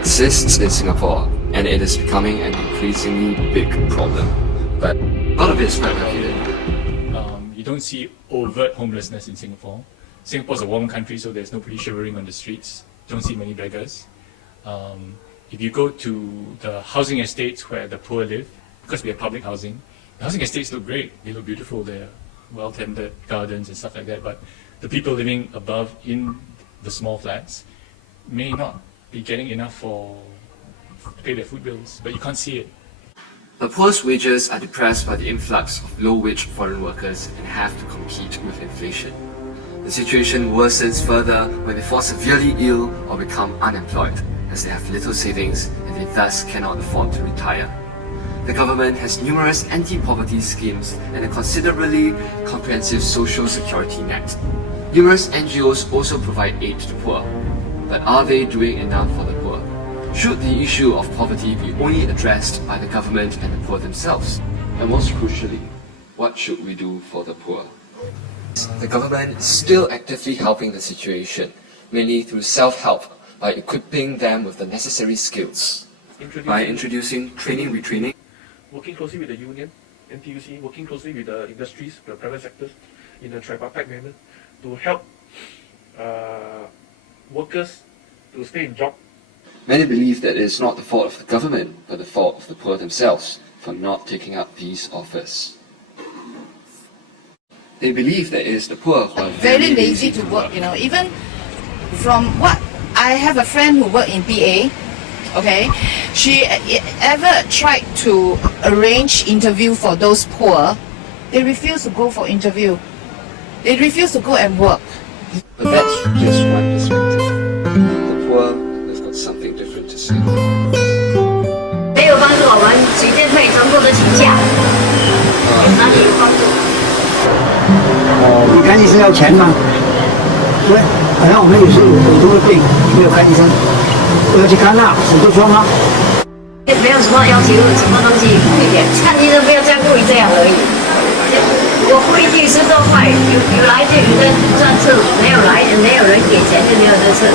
exists in Singapore, and it is becoming an increasingly big problem. But a lot of it is quite repeated. You don't see overt homelessness in Singapore. Singapore's a warm country, so there's nobody shivering on the streets. Don't see many beggars. If you go to the housing estates where the poor live, because we have public housing, the housing estates look great. They look beautiful. They're well-tended gardens and stuff like that. But the people living above in the small flats may not be getting enough to pay their food bills, but you can't see it. The poor's wages are depressed by the influx of low-wage foreign workers and have to compete with inflation. The situation worsens further when they fall severely ill or become unemployed, as they have little savings and they thus cannot afford to retire. The government has numerous anti-poverty schemes and a considerably comprehensive social security net. Numerous NGOs also provide aid to poor. But are they doing enough for the poor? Should the issue of poverty be only addressed by the government and the poor themselves? And most crucially, what should we do for the poor? The government is still actively helping the situation, mainly through self-help, by equipping them with the necessary skills. By introducing training retraining, working closely with the union, NTUC, working closely with the industries, the private sectors, in a tripartite manner, to help workers to stay in job. Many believe that it is not the fault of the government, but the fault of the poor themselves for not taking up these offers. They believe that it is the poor who are very lazy to work, you know. Even from what I have a friend who worked in PA, okay, she ever tried to arrange interview for those poor, they refuse to go for interview. They refuse to go and work. But that's just one perspective. The poor have got something different to say. 没有帮助我们随便可以全部都请假，哪里有帮助？你看医生要钱吗？对，好像我们有时候有很多的病没有看医生，都要去看那，手术说吗？没有什么要求，什么东西看医生不要这样故意这样而已。我不一定是多快，有来就有人赚次，没有来没有人给钱就没有这次，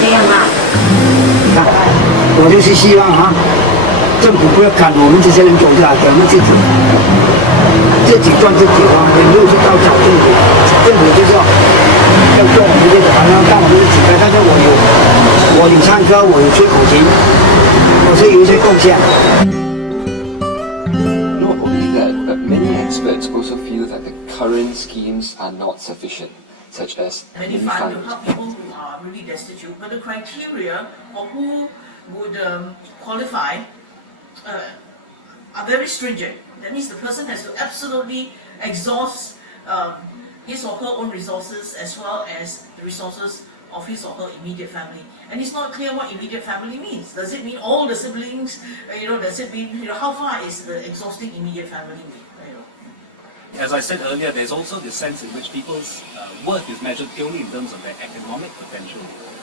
这样啊。看，我就是希望啊，政府不要赶我们这些人走下来，给我们自己赚自己啊，也没有去到找政府，政府就是要做我们这个，好像当我们的乞丐，但是我有唱歌，我有吹口琴，我是有一些贡献。Not only that, but many experts also feel that the current schemes are not sufficient, such as many funds to help people who are really destitute, but the criteria for who would qualify are very stringent. That means the person has to absolutely exhaust his or her own resources as well as the resources of his or her immediate family. And it's not clear what immediate family means. Does it mean all the siblings? Does it mean, how far is the exhausting immediate family? As I said earlier, there's also this sense in which people's worth is measured purely in terms of their economic potential.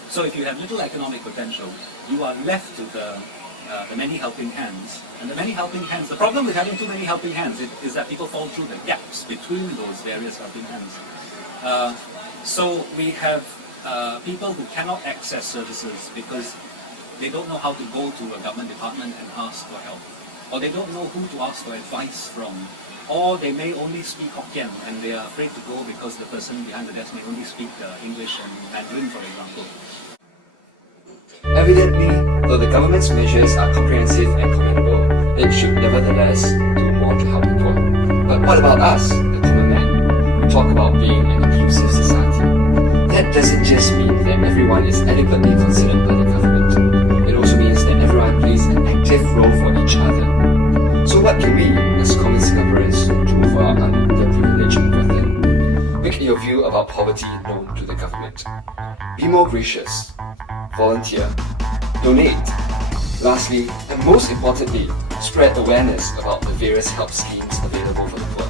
So if you have little economic potential, you are left to the many helping hands. And the many helping hands, the problem with having too many helping hands is that people fall through the gaps between those various helping hands. So we have people who cannot access services because they don't know how to go to a government department and ask for help. Or they don't know who to ask for advice from. Or they may only speak Hokkien and they are afraid to go because the person behind the desk may only speak English and Mandarin, for example. Evidently, though the government's measures are comprehensive and commendable, it should nevertheless do more to help the poor. But what about us, the common man? We talk about being an inclusive society. That doesn't just mean that everyone is adequately considered by the government. It also means that everyone plays an active role for each other. So what can we, as common Singaporeans, do for our underprivileged brethren? Make your view about poverty known to the government. Be more gracious. Volunteer. Donate. Lastly, and most importantly, spread awareness about the various help schemes available for the poor.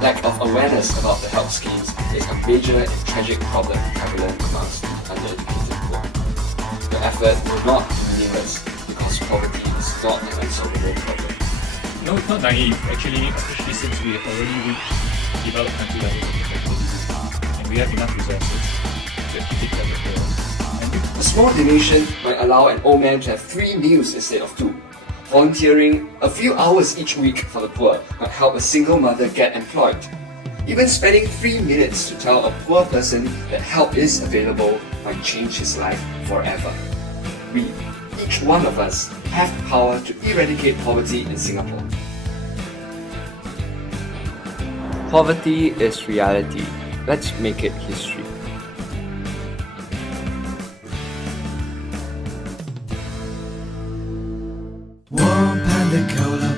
Lack of awareness about the help schemes is a major and tragic problem prevalent amongst the undereducated poor. Your effort will not be meaningless because poverty is not an unsolvable problem. No, it's not naive. Actually, especially since we have already reached developed country levels of technology and we have enough resources to take care of the poor. And A small donation might allow an old man to have 3 meals instead of 2. Volunteering a few hours each week for the poor might help a single mother get employed. Even spending 3 minutes to tell a poor person that help is available might change his life forever. We, each one of us, have the power to eradicate poverty in Singapore. Poverty is reality. Let's make it history. Warm Panda Cola